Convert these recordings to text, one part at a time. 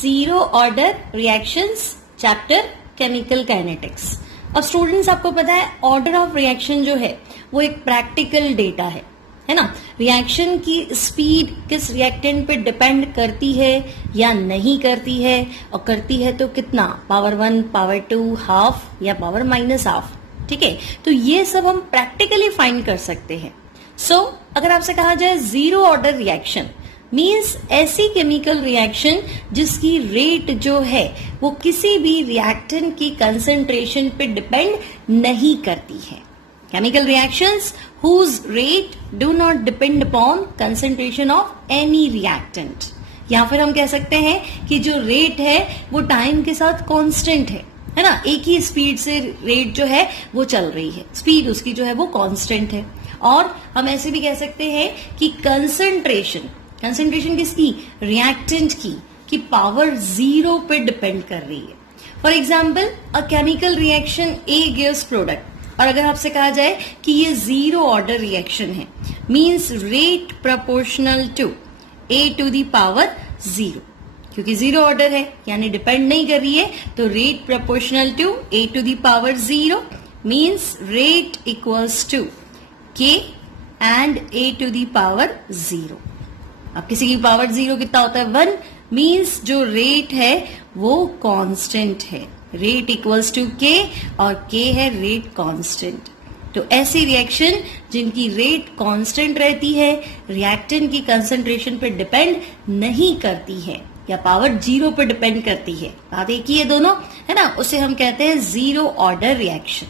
Zero order reactions chapter chemical kinetics. अब students आपको पता है ऑर्डर ऑफ रिएक्शन जो है वो एक प्रैक्टिकल डेटा है ना। रिएक्शन की स्पीड किस रिएक्टेंट पे डिपेंड करती है या नहीं करती है, और करती है तो कितना, पावर 1, पावर 2, हाफ या पावर -हाफ। ठीक है, तो ये सब हम प्रैक्टिकली फाइंड कर सकते हैं। सो अगर आपसे कहा जाए जीरो ऑर्डर रिएक्शन मीन्स ऐसी केमिकल रिएक्शन जिसकी रेट जो है वो किसी भी रिएक्टेंट की कंसंट्रेशन पे डिपेंड नहीं करती है। Chemical reactions whose rate do not depend upon concentration of any reactant, या फिर हम कह सकते हैं कि जो रेट है वो टाइम के साथ कांस्टेंट है ना, एक ही स्पीड से रेट जो है वो चल रही है, स्पीड उसकी जो है वो कांस्टेंट है। और हम ऐसे भी कह सकते हैं कि कंसंट्रेशन किसकी, रिएक्टेंट की पावर 0 पे डिपेंड कर रही है। For example a chemical reaction A gives product, और अगर आपसे कहा जाए कि ये जीरो ऑर्डर रिएक्शन है means rate proportional to A to the power 0, क्योंकि जीरो ऑर्डर है यानी डिपेंड नहीं कर रही है, तो rate proportional to A to the power 0 means rate equals to K and A to the power 0। अब किसी की पावर 0 कितना होता है, 1, मींस जो रेट है वो कांस्टेंट है, रेट इक्वल्स टू के, और के है रेट कांस्टेंट। तो ऐसी रिएक्शन जिनकी रेट कांस्टेंट रहती है, रिएक्टेंट की कंसंट्रेशन पे डिपेंड नहीं करती है या पावर 0 पे डिपेंड करती है, बात एक ही है दोनों, है ना, उसे हम कहते हैं जीरो ऑर्डर रिएक्शन।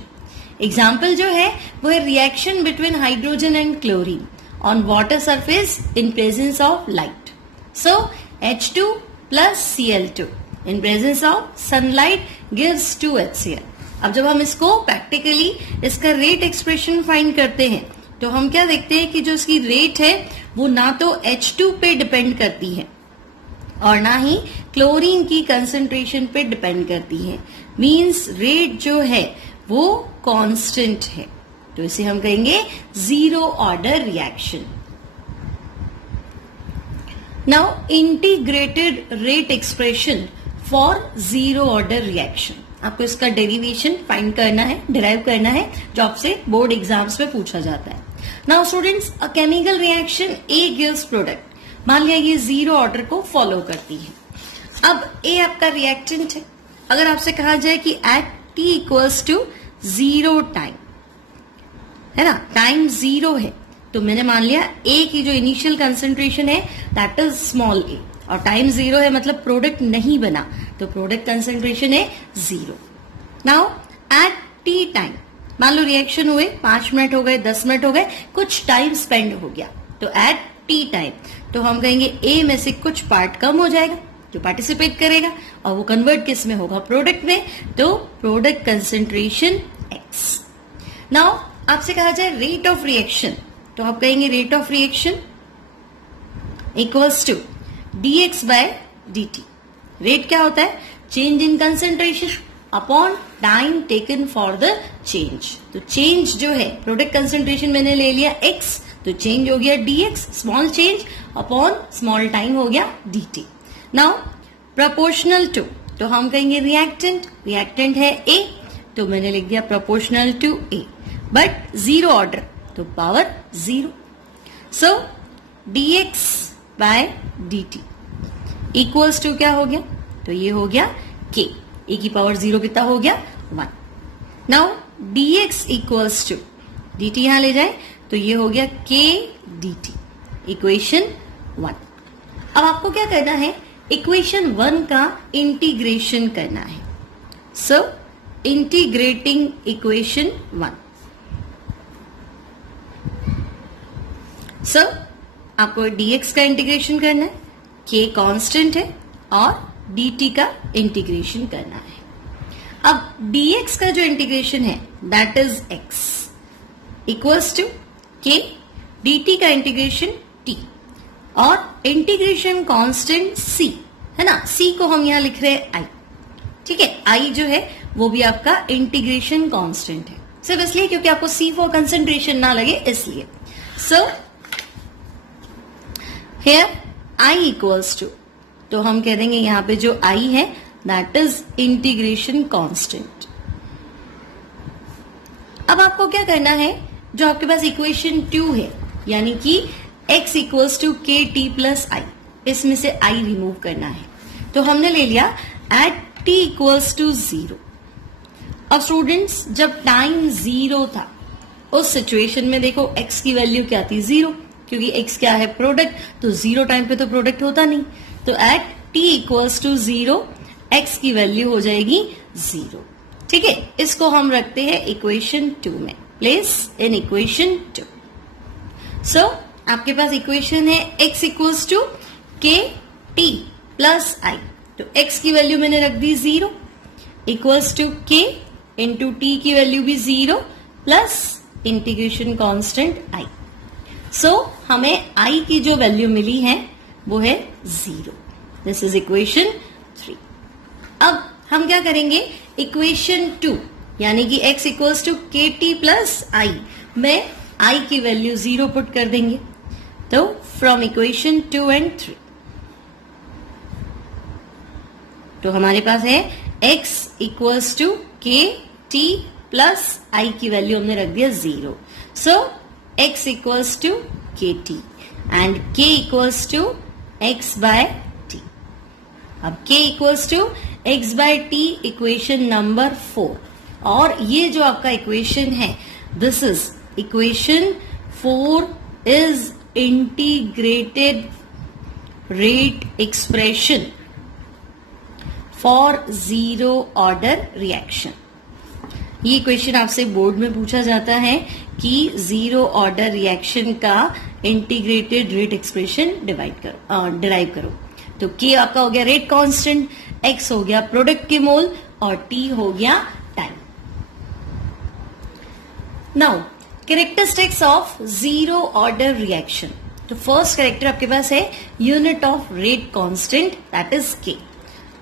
एग्जाम्पल जो है वो है reaction between hydrogen and chlorine on water surface in presence of light. So H2 plus Cl2 in presence of sunlight gives 2HCl। अब जब हम इसको प्रैक्टिकली इसका रेट एक्सप्रेशन फाइंड करते हैं तो हम क्या देखते हैं कि जो इसकी रेट है वो ना तो H2 पे डिपेंड करती है और ना ही क्लोरीन की कंसंट्रेशन पे डिपेंड करती है, मींस रेट जो है वो कांस्टेंट है, तो इसे हम कहेंगे zero order reaction. Now integrated rate expression for zero order reaction, आपको इसका डेरिवेशन फाइंड करना है, डिराइव करना है, जो आपसे बोर्ड एग्जाम्स में पूछा जाता है। Now students, a chemical reaction A gives product, मान लिया ये जीरो ऑर्डर को फॉलो करती है। अब ए आपका रिएक्टेंट है, अगर आपसे कहा जाए कि at T equals to 0 time, है ना, टाइम 0 है, तो मैंने मान लिया ए की जो इनिशियल कंसंट्रेशन है दैट इज स्मॉल ए, और टाइम 0 है मतलब प्रोडक्ट नहीं बना, तो प्रोडक्ट कंसंट्रेशन है 0। नाउ एट टी टाइम, मान लो रिएक्शन हुए 5 मिनट हो गए, 10 मिनट हो गए, कुछ टाइम स्पेंड हो गया, तो एट टी टाइम तो हम कहेंगे ए में से कुछ पार्ट कम हो जाएगा जो पार्टिसिपेट करेगा, और वो कन्वर्ट किस में होगा, प्रोडक्ट में, तो प्रोडक्ट कंसंट्रेशन एक्स। नाउ आपसे कहा जाए रेट ऑफ रिएक्शन, तो आप कहेंगे rate of reaction equals to dx by dt। Rate क्या होता है, change in concentration upon time taken for the change. तो चेंज जो है प्रोडक्ट कंसंट्रेशन मैंने ले लिया x, तो चेंज हो गया dx, small change, upon small time हो गया dt। नाउ प्रोपोर्शनल टू, तो हम कहेंगे रिएक्टेंट है a, तो मैंने लिख दिया proportional to a, but zero order तो power 0। So dx by dt equals to क्या हो गया, तो ये हो गया k, ए की पावर 0 कितना हो गया, 1। Now dx equals to dt यहां ले जाए तो ये हो गया k dt, इक्वेशन 1। अब आपको क्या करना है, इक्वेशन 1 का इंटीग्रेशन करना है। सो इंटीग्रेटिंग इक्वेशन 1, सो आपको dx का इंटीग्रेशन करना है, k कांस्टेंट है, और dt का इंटीग्रेशन करना है। अब dx का जो इंटीग्रेशन है that is x equals to k, dt का इंटीग्रेशन t, और इंटीग्रेशन कांस्टेंट c है ना, c को हम यहां लिख रहे हैं i, ठीक है, i जो है वो भी आपका इंटीग्रेशन कांस्टेंट है, सिर्फ इसलिए क्योंकि आपको c फॉर कंसंट्रेशन ना लगे इसलिए। सो here I equals to तो हम कह देंगे यहाँ पे जो I है दैट इज इंटीग्रेशन कांस्टेंट। अब आपको क्या करना है, जो आपके पास इक्वेशन 2 है यानी कि x equals to K T plus आई, इसमें से I रिमूव करना है। तो हमने ले लिया एट t इक्वल्स टू 0। अब स्टूडेंट्स जब टाइम 0 था उस सिचुएशन में देखो x की वैल्यू क्या थी 0, क्योंकि x क्या है प्रोडक्ट, तो 0 टाइम पे तो प्रोडक्ट होता नहीं। तो at t equals to 0 x की वैल्यू हो जाएगी 0। ठीक है, इसको हम रखते हैं इक्वेशन 2 में, प्लेस इन इक्वेशन 2। सो आपके पास इक्वेशन है x equals to K T plus I, तो x की वैल्यू मैंने रख दी 0 equals to k into T की वैल्यू भी 0 plus integration constant I। So हमें I की जो वैल्यू मिली है वो है 0। This is equation 3। अब हम क्या करेंगे, इक्वेशन 2 यानी कि x equals to K T plus आई में I की वैल्यू 0 पुट कर देंगे। तो फ्रॉम इक्वेशन 2 एंड 3 तो हमारे पास है x equals to K T plus I की वैल्यू हमने रख दिया 0। So x equals to K T and k equals to x by T. अब k equals to x by T equation number 4, और ये जो आपका इक्वेशन है this is equation 4 is integrated rate expression for zero order reaction. ये question आपसे board में पूछा जाता है कि जीरो ऑर्डर रिएक्शन का इंटीग्रेटेड रेट एक्सप्रेशन डिराइव करो। तो के आपका हो गया रेट कांस्टेंट, एक्स हो गया प्रोडक्ट के मोल और टी हो गया time. Now characteristics of zero order reaction. तो फर्स्ट कैरेक्टर आपके पास है unit of rate constant that is K.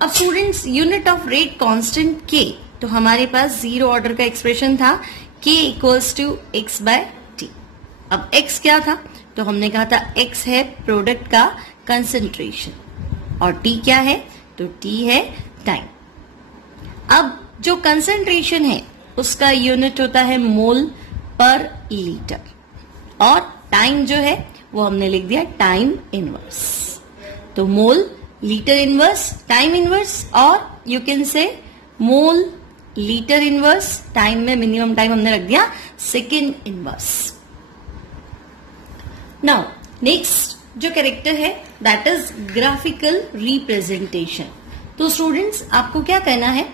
अब students unit of rate constant K, तो हमारे पास जीरो ऑर्डर का एक्सप्रेशन था k equals to X by T. अब x क्या था, तो हमने कहा था x है प्रोडक्ट का कंसंट्रेशन और t क्या है, तो t है टाइम। अब जो कंसंट्रेशन है उसका यूनिट होता है मोल पर लीटर और टाइम जो है वो हमने लिख दिया टाइम इनवर्स। तो mole litre inverse time inverse, और you can say mole litre inverse, time में मिनिमम टाइम हमने रख दिया सेकेंड इनवर्स। नाउ नेक्स्ट जो कैरेक्टर है दैट इज ग्राफिकल रिप्रेजेंटेशन। तो स्टूडेंट्स आपको क्या करना है,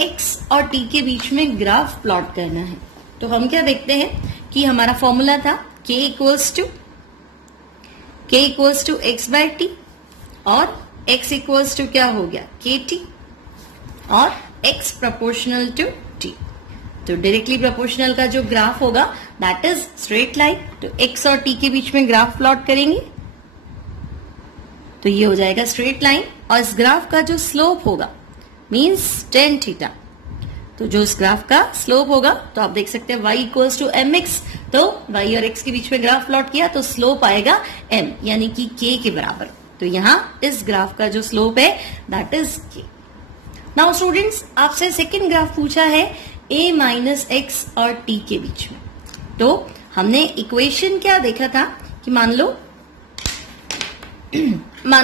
x और t के बीच में ग्राफ प्लॉट करना है। तो हम क्या देखते हैं कि हमारा फॉर्मूला था k equals to X by T और x इक्वल्स टू क्या हो गया के टी और x प्रोपोर्शनल टू t। तो डायरेक्टली प्रोपोर्शनल का जो ग्राफ होगा दैट इज स्ट्रेट लाइन। तो x और t के बीच में ग्राफ प्लॉट करेंगे तो ये हो जाएगा स्ट्रेट लाइन, और इस ग्राफ का जो स्लोप होगा मीन्स tan थीटा। तो जो इस ग्राफ का स्लोप होगा तो आप देख सकते हैं y equals to M X, तो y और x के बीच में ग्राफ प्लॉट किया तो स्लोप आएगा m यानी कि k के बराबर। तो यहां इस ग्राफ का जो स्लोप है that is k। Now students आपसे सेकेंड ग्राफ पूछा है a माइनस एक्स और t के बीच में। तो हमने इक्वेशन क्या देखा था कि मान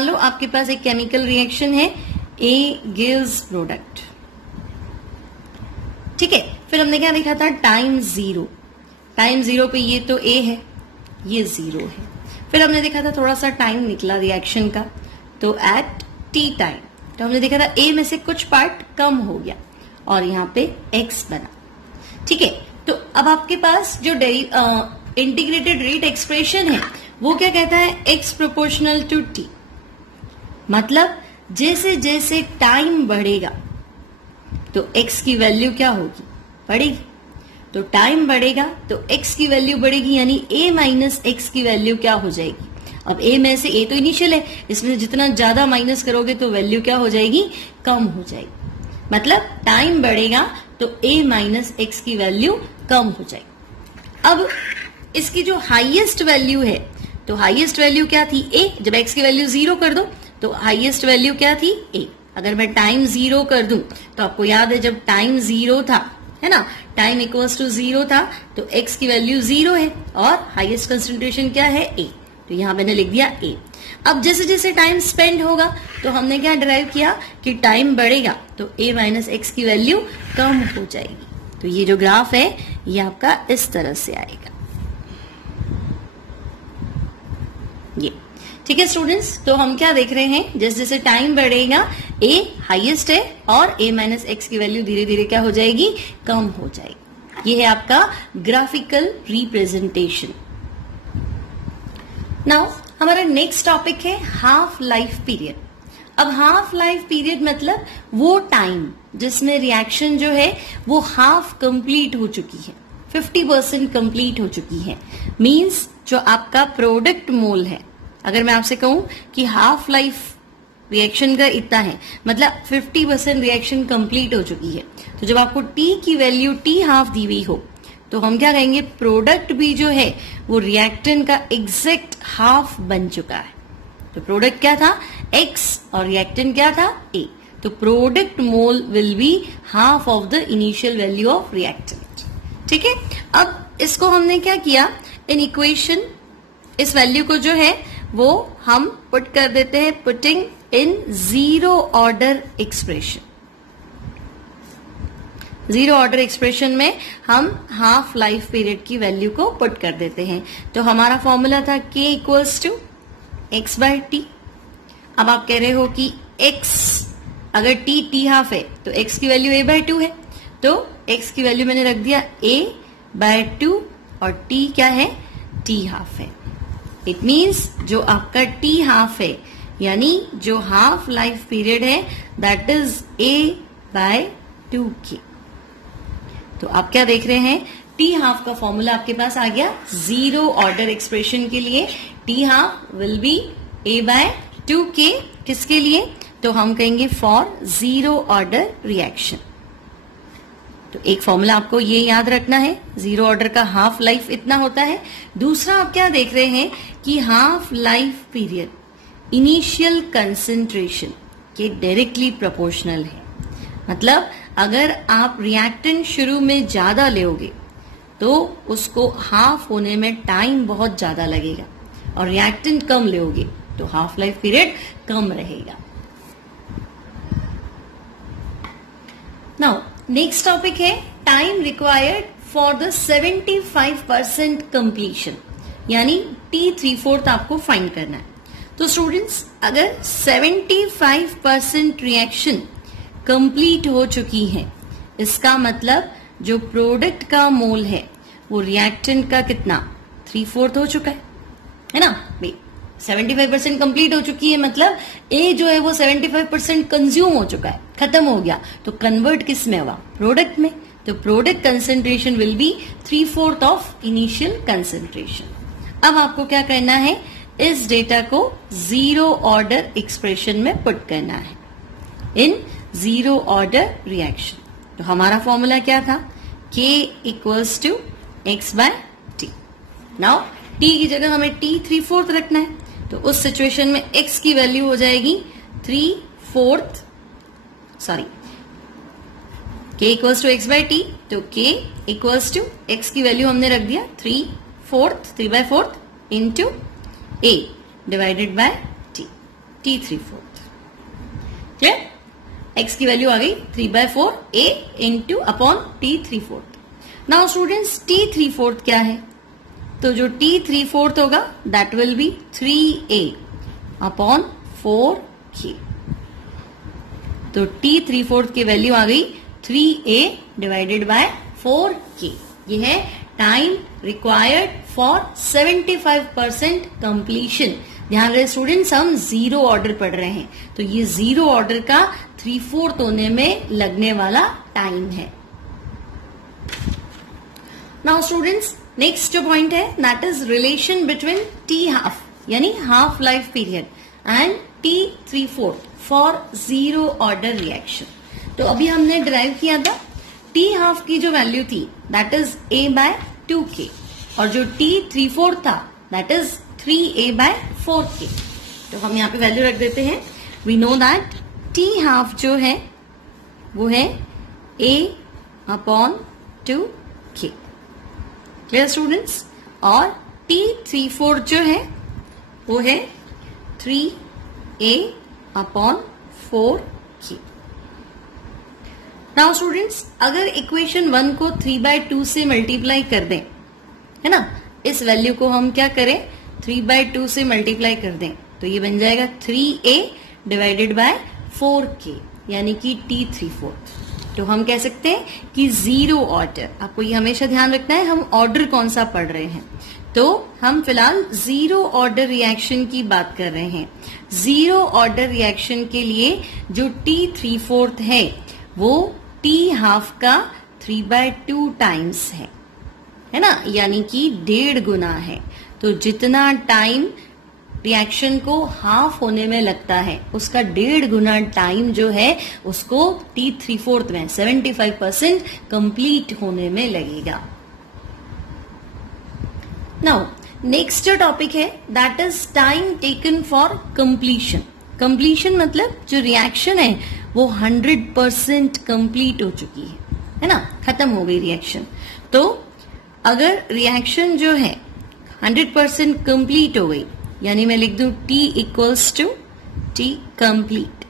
लो आपके पास एक केमिकल रिएक्शन है, a गिव्स प्रोडक्ट, ठीक है। फिर हमने क्या देखा था टाइम जीरो पे ये तो a है, ये 0 है। फिर हमने देखा था थोड़ा सा टाइम निकला रिएक्शन का, तो एट t टाइम तो हमने देखा था a में से कुछ पार्ट कम हो गया और यहाँ पे x बना, ठीक है। तो अब आपके पास जो इंटीग्रेटेड रेट एक्सप्रेशन है वो क्या कहता है, x प्रोपोर्शनल टू t, मतलब जैसे जैसे टाइम बढ़ेगा तो x की वैल्यू क्या होगी, बढ़ेगी। तो टाइम बढ़ेगा तो x की वैल्यू बढ़ेगी, यानी a माइनस एक्स की वैल्यू क्या हो जाएगी। अब a में से a तो इनिशियल है, इसमें जितना ज्यादा माइनस करोगे तो वैल्यू क्या हो जाएगी, कम हो जाएगी। मतलब टाइम बढ़ेगा तो a माइनस एक्स की वैल्यू कम हो जाएगी। अब इसकी जो हाईएस्ट वैल्यू है, तो हाईएस्ट वैल्यू क्या थी a, जब x की वैल्यू 0 कर दो तो हाईएस्ट वैल्यू क्या थी? ए। अगर मैं टाइम 0 कर दूं तो आपको याद है जब टाइम 0 था, है ना, टाइम इक्वल्स टू 0 था, तो x की वैल्यू 0 है और हाईएस्ट कंसंट्रेशन क्या है? ए। तो यहां मैंने लिख दिया ए। अब जैसे जैसे टाइम स्पेंड होगा तो हमने क्या डिराइव किया कि टाइम बढ़ेगा तो a माइनस एक्स की वैल्यू कम हो जाएगी। तो ये जो ग्राफ है ये आपका इस तरह से आएगा, ये ठीक है स्टूडेंट्स। तो हम क्या देख रहे हैं, जैसे जैसे टाइम बढ़ेगा a हाईएस्ट है और a माइनस एक्स की वैल्यू धीरे धीरे क्या हो जाएगी? कम हो जाएगी। ये है आपका ग्राफिकल रिप्रेजेंटेशन। नाउ हमारा नेक्स्ट टॉपिक है हाफ लाइफ पीरियड। अब हाफ लाइफ पीरियड मतलब वो टाइम जिसमें रिएक्शन जो है वो हाफ कंप्लीट हो चुकी है, 50% कंप्लीट हो चुकी है। मींस जो आपका प्रोडक्ट मोल है, अगर मैं आपसे कहूं कि हाफ लाइफ रिएक्शन का इतना है, मतलब 50% रिएक्शन कंप्लीट हो चुकी है, तो जब आपको टी की वैल्यू टी हाफ दी हुई हो तो हम क्या कहेंगे? प्रोडक्ट भी जो है वो रिएक्टेंट का एग्जैक्ट हाफ बन चुका है। तो प्रोडक्ट क्या था? X और रिएक्टेंट क्या था? A। तो product mole will be half of the initial value of reactant. ठीक है, अब इसको हमने क्या किया, इन इक्वेशन इस वैल्यू को जो है वो हम पुट कर देते हैं, putting in zero order expression. Zero order expression में हम हाफ लाइफ पीरियड की वैल्यू को पुट कर देते हैं। तो हमारा फॉर्मूला था k equals to X by T. अब आप कह रहे हो कि x अगर t हाफ है तो x की वैल्यू a बाय 2 है, तो x की वैल्यू मैंने रख दिया a बाय 2 और t क्या है? t हाफ है। इट मीन्स जो आपका t हाफ है यानी जो हाफ लाइफ पीरियड है that is a by 2k। तो आप क्या देख रहे हैं, टी हाफ का फॉर्मूला आपके पास आ गया जीरो ऑर्डर एक्सप्रेशन के लिए। T half will be a by 2k। किसके लिए? तो हम कहेंगे फॉर जीरो ऑर्डर रिएक्शन। तो एक फॉर्मूला आपको ये याद रखना है, जीरो ऑर्डर का हाफ लाइफ इतना होता है। दूसरा आप क्या देख रहे हैं कि half life period initial concentration के डायरेक्टली प्रोपोर्शनल है। मतलब अगर आप रिएक्टेंट शुरू में ज्यादा लेओगे तो उसको हाफ होने में टाइम बहुत ज्यादा लगेगा, और रिएक्टेंट कम लेओगे तो हाफ लाइफ पीरियड कम रहेगा। नाउ नेक्स्ट टॉपिक है time required for the 75% completion, यानी T3/4 आपको फाइंड करना है। तो स्टूडेंट्स अगर 75% रिएक्शन कंप्लीट हो चुकी है, इसका मतलब जो प्रोडक्ट का मोल है वो रिएक्टेंट का कितना? 3/4 हो चुका है ना भाई। 75% कंप्लीट हो चुकी है मतलब ए जो है वो 75% कंज्यूम हो चुका है, खत्म हो गया। तो कन्वर्ट किस में हुआ? प्रोडक्ट में। तो product concentration will be 3/4 of initial concentration. अब आपको क्या करना है, इस डेटा को जीरो ऑर्डर एक्सप्रेशन में पुट करना है इन जीरो ऑर्डर रिएक्शन। तो हमारा फॉर्मूला क्या था? k equals to X by T. Now t की जगह हमें T3/4 रखना है, तो उस सिचुएशन में x की वैल्यू हो जाएगी 3/4, sorry k equals to X by T. तो k इक्वल्स टू x की वैल्यू हमने रख दिया 3/4 into a divided by t, T3/4। Clear? x की वैल्यू आ गई 3/4 a इंटू अपॉन T3/4। नाउ स्टूडेंट्स T3/4 क्या है? तो जो T3/4 होगा that will B 3a upon 4k। तो T3/4 की वैल्यू आ गई 3a डिवाइडेड बाय 4k। ये है टाइम रिक्वायर्ड फॉर 75% कंप्लीशन। ध्यान रहे स्टूडेंट्स, हम जीरो ऑर्डर पढ़ रहे हैं, तो ये जीरो ऑर्डर का 3/4 होने में लगने वाला टाइम है। नाउ स्टूडेंट्स नेक्स्ट जो पॉइंट है that is relation between T half यानी half life period and T3/4 for zero order reaction. तो अभी हमने डिराइव किया था टी हाफ की जो वैल्यू थी that is a by 2k, और जो T3/4 था that is 3a bye 4k। तो हम यहाँ पे वैल्यू रख देते हैं. We know that T half जो है वो है A/2K. Clear students? और T3/4 जो है वो है 3A/4K. नाउ स्टूडेंट्स, अगर इक्वेशन 1 को 3/2 से मल्टीप्लाई कर दें, है ना, इस वैल्यू को हम क्या करें, 3/2 से मल्टीप्लाई कर दें, तो ये बन जाएगा 3A डिवाइडेड बाय 4K, यानी कि T3/4. तो हम कह सकते हैं कि जीरो ऑर्डर, आपको ये हमेशा ध्यान रखना है हम ऑर्डर कौन सा पढ़ रहे हैं. तो हम फिलहाल जीरो ऑर्डर रिएक्शन की बात कर रहे हैं. जीरो ऑर्डर रिएक्शन के लिए जो T3/4 है वो T½ का 3/2 टाइम्स है ना, यानी कि 1.5 गुना है. तो जितना टाइम रिएक्शन को हाफ होने में लगता है उसका 1.5 गुना टाइम जो है उसको T3/4 में 75% कंप्लीट होने में लगेगा. नाउ नेक्स्ट जो टॉपिक है that is time taken for completion. Completion मतलब जो रिएक्शन है वो 100% कंप्लीट हो चुकी है ना, खत्म हो गई रिएक्शन. तो अगर रिएक्शन जो है 100% कंप्लीट हो गई, यानी मैं लिख दूं T equals to T complete.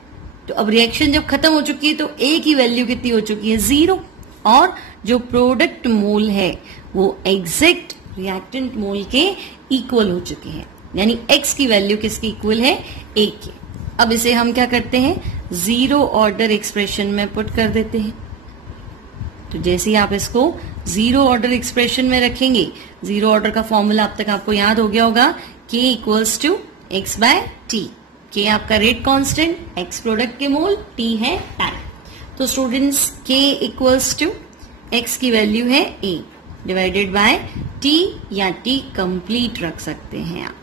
तो अब रिएक्शन जब खत्म हो चुकी है तो A की वैल्यू कितनी हो चुकी है, 0. और जो प्रोडक्ट मोल है वो एग्जैक्ट रिएक्टेंट मोल के इक्वल हो चुके हैं, यानी X की वैल्यू किसकी इक्वल है, A के. अब इसे हम क्या करते हैं, जीरो ऑर्डर एक्सप्रेशन में पुट कर देते हैं. तो जैसे ही आप इसको जीरो ऑर्डर एक्सप्रेशन में रखेंगे, जीरो ऑर्डर का फॉर्मूला अब तक आपको याद हो गया होगा, K equals to X/T. K आपका रेट कांस्टेंट, X प्रोडक्ट के मोल, T है टाइम. तो students K equals to X की वैल्यू है A डिवाइडेड बाय T या T कंप्लीट रख सकते हैं आप.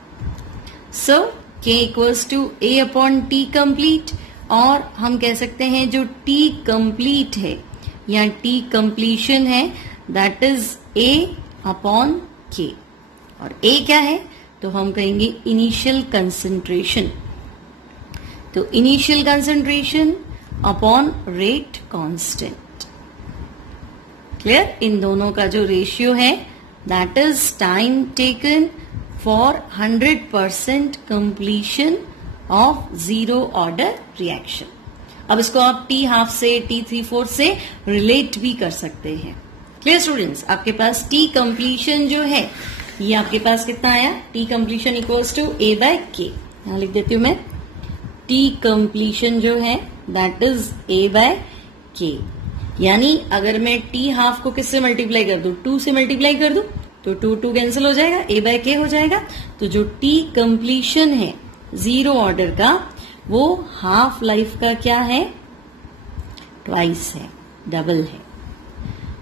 So K equals to A/T complete, और हम कह सकते हैं जो T कंप्लीट है या T कंप्लीशन है दैट इज A/K. और A क्या है, तो हम कहेंगे इनिशियल कंसंट्रेशन. तो initial concentration upon rate constant. Clear? इन दोनों का जो रेशियो है that is time taken for 100% completion of zero order reaction. अब इसको आप T½ से T3/4 से रिलेट भी कर सकते हैं. Clear students? आपके पास T कंप्लीशन जो है ये आपके पास कितना आया, T completion equals to A/K. यहां लिख देती हूं मैं, T कंप्लीशन जो है दैट इज A/K. यानी अगर मैं T½ को किससे मल्टीप्लाई कर दूं, 2 से मल्टीप्लाई कर दूं तो 2 कैंसिल हो जाएगा, A/K हो जाएगा. तो जो T कंप्लीशन है जीरो ऑर्डर का वो हाफ लाइफ का क्या है, ट्वाइस है, डबल है.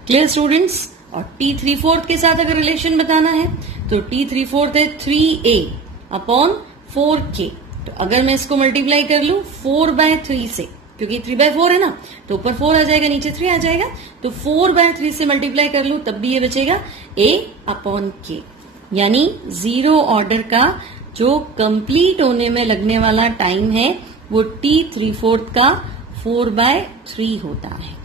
Clear students? और T3/4 के साथ अगर रिलेशन बताना है तो T3/4 है 3A/4K. तो अगर मैं इसको मल्टीप्लाई कर लूं 4/3 से, क्योंकि 3/4 है ना, तो ऊपर 4 आ जाएगा, नीचे 3 आ जाएगा, तो 4/3 से मल्टीप्लाई कर लूं तब भी ये बचेगा A/K. यानी जीरो ऑर्डर का जो कंप्लीट होने में लगने वाला टाइम है वो T3/4 का 4/3 होता है.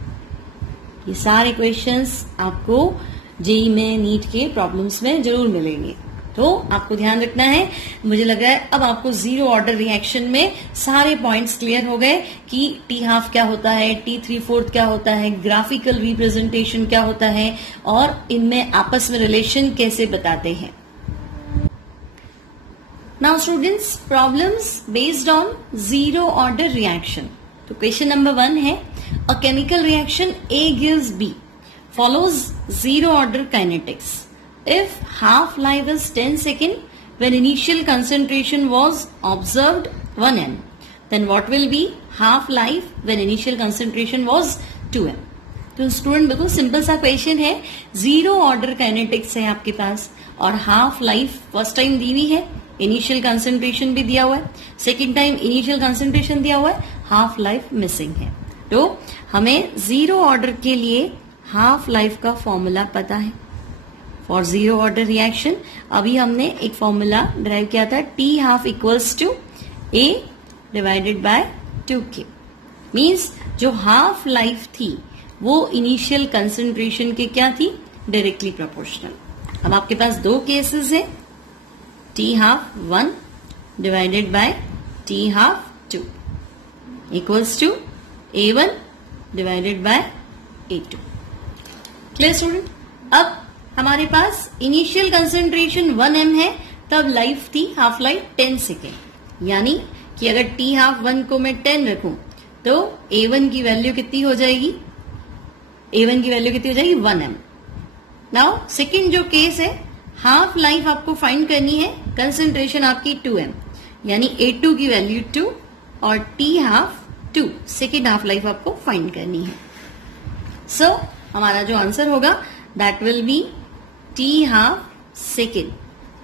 ये सारे क्वेश्चंस आपको जेईई में, नीट के प्रॉब्लम्स में जरूर मिलेंगे. तो आपको ध्यान रखना है. मुझे लग रहा है अब आपको जीरो ऑर्डर रिएक्शन में सारे पॉइंट्स क्लियर हो गए कि T½ क्या होता है, T3/4 क्या होता है, ग्राफिकल रिप्रेजेंटेशन क्या होता है, और इनमें आपस में रिलेशन कैसे बताते हैं. Now students, problems based on zero order reaction. तो क्वेश्चन नंबर 1 है, अ chemical reaction A gives B follows zero order kinetics. If half life is 10 seconds when initial concentration was observed 1m, then what will be half life when initial concentration was 2m? तो student बिल्कुल simple सा question है. Zero order kinetics है आपके पास और half life first time दी हुई है, initial concentration भी दिया हुआ है, सेकेंड टाइम इनिशियल कंसंट्रेशन दिया हुआ है, हाफ लाइफ मिसिंग है. तो हमें जीरो ऑर्डर के लिए हाफ लाइफ का फॉर्मूला पता है फॉर जीरो ऑर्डर रिएक्शन. अभी हमने एक फॉर्मूला ड्राइव किया था, T½ equals to A divided by 2K means जो हाफ लाइफ थी वो इनिशियल कंसेंट्रेशन के क्या थी, डायरेक्टली प्रोपोर्शनल। अब आपके पास दो केसेस है, T half 1 divided by T half 2 equals to A1 divided by A2। Clear student? अब हमारे पास इनिशियल कंसेंट्रेशन 1m है, तब लाइफ थी हाफ लाइफ 10 सेकेंड, यानी कि अगर T हाफ 1 को मैं 10 रखूं तो A1 की वैल्यू कितनी हो जाएगी, A1 की वैल्यू कितनी हो जाएगी 1m। नाउ सेकेंड जो केस है, हाफ लाइफ आपको फाइंड करनी है, कंसेंट्रेशन आपकी 2m, यानी A2 की वैल्यू 2 और T half 2 second half life आपको फाइंड करनी है। सो हमारा जो आंसर होगा that will be T half second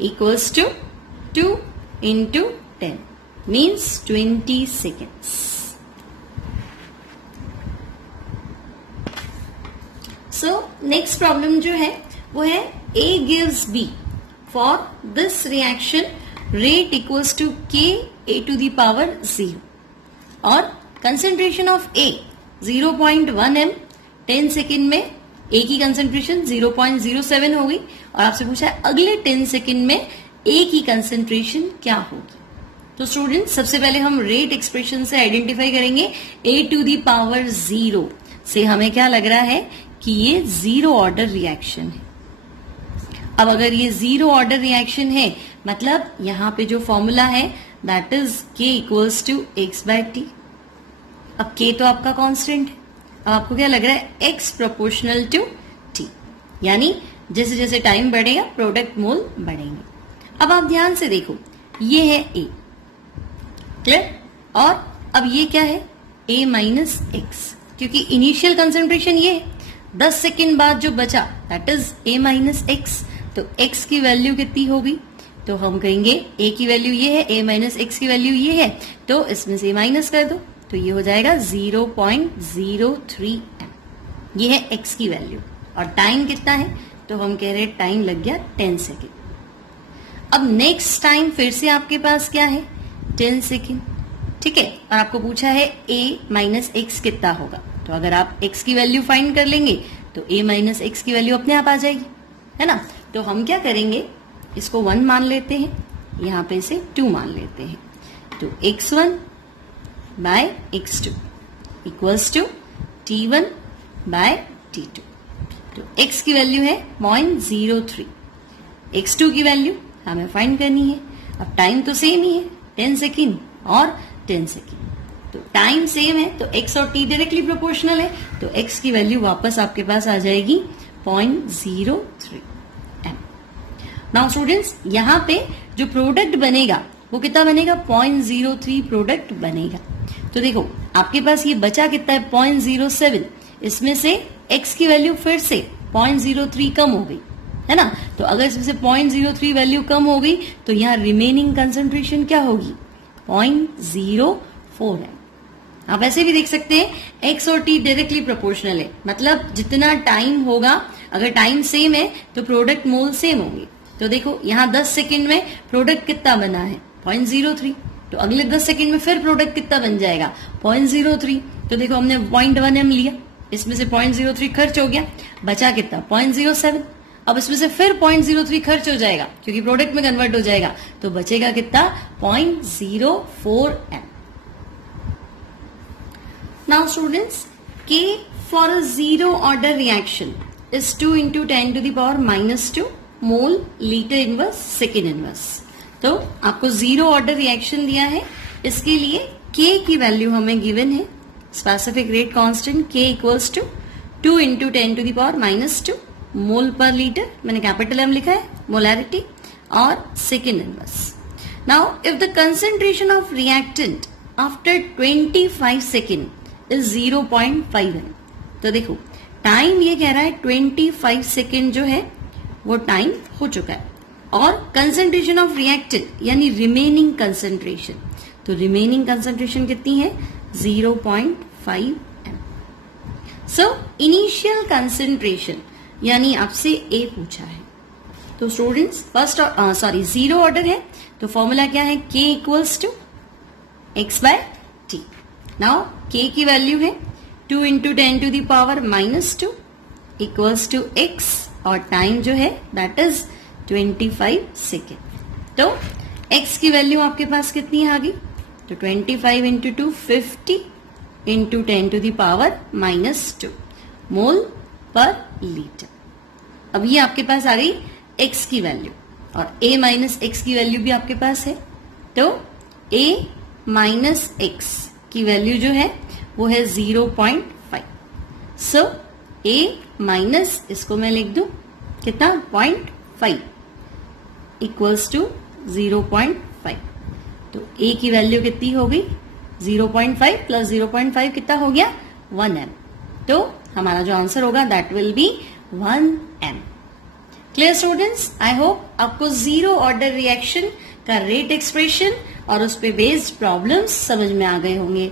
equals to 2 into 10 means 20 seconds. So next problem जो है वो है A gives B for this reaction rate equals to K A to the power 0 और concentration of A 0.1 m 10 second में A की concentration 0.07 होगी और आपसे पूछा है अगले 10 सेकेंड में A की कंसेंट्रेशन क्या होगी। तो स्टूडेंट सबसे पहले हम रेट एक्सप्रेशन से आइडेंटिफाई करेंगे A टू दी पावर 0 से हमें क्या लग रहा है कि ये जीरो ऑर्डर रिएक्शन है। अब अगर ये जीरो ऑर्डर रिएक्शन है मतलब यहां पे जो फॉर्मूला है that is K equals to x by T. अब K तो आपका कांस्टेंट है, अब आपको क्या लग रहा है x प्रोपोर्शनल टू T, यानी जैसे जैसे टाइम बढ़ेगा प्रोडक्ट मोल बढ़ेंगे। अब आप ध्यान से देखो, ये है A, क्लियर, और अब ये क्या है A माइनस एक्स, क्योंकि इनिशियल कंसेंट्रेशन ये है, 10 सेकेंड बाद जो बचा that is A minus x, तो x की वैल्यू कितनी होगी, तो हम कहेंगे A की वैल्यू ये है, A माइनस एक्स की वैल्यू ये है, तो इसमें से माइनस कर दो तो ये हो जाएगा 0.03 m, ये है x की वैल्यू। और टाइम कितना है, तो हम कह रहे हैं टाइम लग गया 10 सेकेंड। अब नेक्स्ट टाइम फिर से आपके पास क्या है 10 सेकेंड, ठीक है, और आपको पूछा है A माइनस एक्स कितना होगा, तो अगर आप x की वैल्यू फाइंड कर लेंगे तो A माइनस एक्स की वैल्यू अपने आप आ जाएगी, है ना। तो हम क्या करेंगे, इसको 1 मान लेते हैं, यहां पे से 2 मान लेते हैं, तो x1 bye x2 equals to t1 bye t2। तो x की वैल्यू है 0.03, x2 की वैल्यू हमें फाइंड करनी है। अब टाइम तो सेम ही है 10 सेकेंड और 10 सेकेंड, तो टाइम सेम है तो x और t डायरेक्टली प्रोपोर्शनल है, तो x की वैल्यू वापस आपके पास आ जाएगी 0.03 m। नाउ स्टूडेंट्स यहां पे जो प्रोडक्ट बनेगा वो कितना बनेगा 0.03 प्रोडक्ट बनेगा। तो देखो आपके पास ये बचा कितना है 0.07, इसमें से x की वैल्यू फिर से 0.03 कम हो गई, है ना। तो अगर इसमें से 0.03 वैल्यू कम हो गई तो यहाँ रिमेनिंग कंसेंट्रेशन क्या होगी 0.04 है। आप ऐसे भी देख सकते हैं x और t डायरेक्टली प्रोपोर्शनल है, मतलब जितना टाइम होगा अगर टाइम सेम है तो प्रोडक्ट मोल सेम होंगे। तो देखो यहाँ 10 सेकेंड में प्रोडक्ट कितना बना है 0.03, तो अगले 10 सेकेंड में फिर प्रोडक्ट कितना बन जाएगा 0.03। तो देखो हमने 0.1 m लिया, इसमें से 0.03 खर्च हो गया, बचा कितना 0.07। अब इसमें से फिर 0.03 खर्च हो जाएगा क्योंकि प्रोडक्ट में कन्वर्ट हो जाएगा, तो बचेगा कितना 0.04 m। Now students K for a zero order reaction is 2 into 10 to the power -2 mole litre inverse second inverse. तो आपको जीरो ऑर्डर रिएक्शन दिया है, इसके लिए K की वैल्यू हमें गिवन है, specific rate constant K equals to 2 into 10 to the power -2 mole per litre, मैंने कैपिटल M लिखा है, मोलैरिटी और second inverse. Now if the concentration of reactant after 25 second is 0.5 m, तो देखो time ये कह रहा है 25 सेकेंड जो है वो टाइम हो चुका है, और कंसेंट्रेशन ऑफ रिएक्टेंट यानी रिमेनिंग कंसेंट्रेशन, तो रिमेनिंग कंसेंट्रेशन कितनी है 0.5 m। सो इनिशियल कंसेंट्रेशन यानी आपसे A पूछा है, तो स्टूडेंट्स फर्स्ट जीरो ऑर्डर है तो फॉर्मूला क्या है K equals to x by t। Now k की वैल्यू है 2 into 10 to the power -2 equals to x और टाइम जो है दैट इज 25 सेकेंड। तो x की वैल्यू आपके पास कितनी आ गई? तो 25 into 2 50 into 10 to the power -2 mole per litre. अब ये आपके पास आ गई x की वैल्यू और a माइनस एक्स की वैल्यू भी आपके पास है। तो a माइनस एक्स की वैल्यू जो है वो है 0.5। सो a माइनस इसको मैं लिख दूं कितना 0.5 इक्वल्स टू 0.5। तो a की वैल्यू कितनी हो गई 0.5 प्लस 0.5 कितना हो गया 1m। तो हमारा जो आंसर होगा that will B 1m। Clear students, I hope आपको जीरो ऑर्डर रिएक्शन का रेट एक्सप्रेशन और उस पे बेस्ड प्रॉब्लम्स समझ में आ गए होंगे।